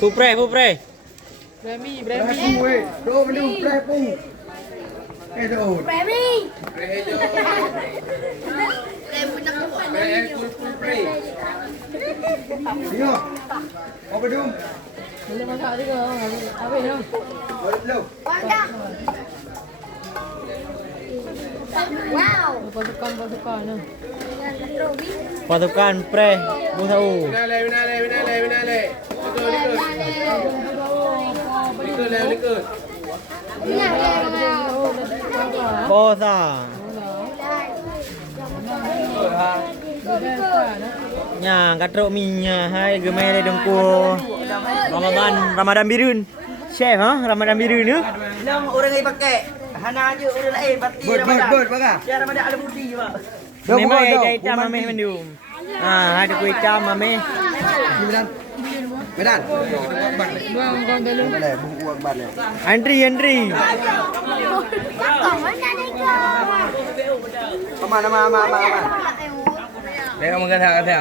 Phu pre. Bremi. Đồ mình đừng pre pung. Cái đồ. Remy. Đi không? Có cái đum. Boleh masak juga. Habis dah. Boleh belum? Wow. Pasukan nah. Pasukan pre. Bu tahu. Vinale. Likut. Posa. Nya katrok minyak hai gemai dengku. Ramadan birun. Chef ha? Ramadan birun ni. Yang orang lain pakai. Hana je orang lain pasti Ramadan. Baga. Dia Ramadan ala budi je pak. Memang ada ikan mameh mendum. Ada kuih ikan mameh. Đi Medan. Medan. Buang kau dulu. Boleh bung uang ban ya. Andri. Aman. Dia kata.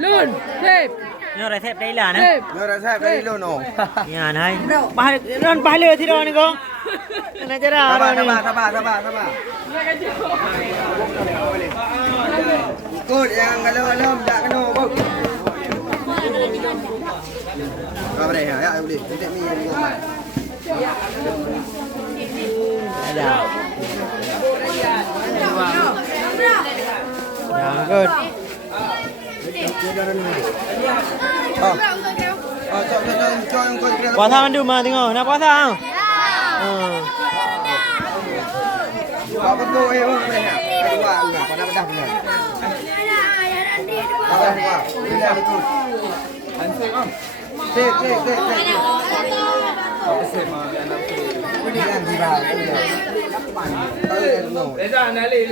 Lun. Sip. Ni resep đây là nè. Sip. Nó ra sai cái lô nổ. Nhà này. Ba lừa thì rồi nè con. Này cho ra rồi nè. Sabar. Ikut yang galom dak kena bau. Apa dah ya boleh. Nanti mi yang buat. Ada. Yang good. Cho yang kau kira. Puasa mendum mah tengok. Nak puasa? Kau betul boleh ya. Dua enggak pada bedah punya. Dua. Bila ikut. Sip. Bilang di bawah. Reza nali.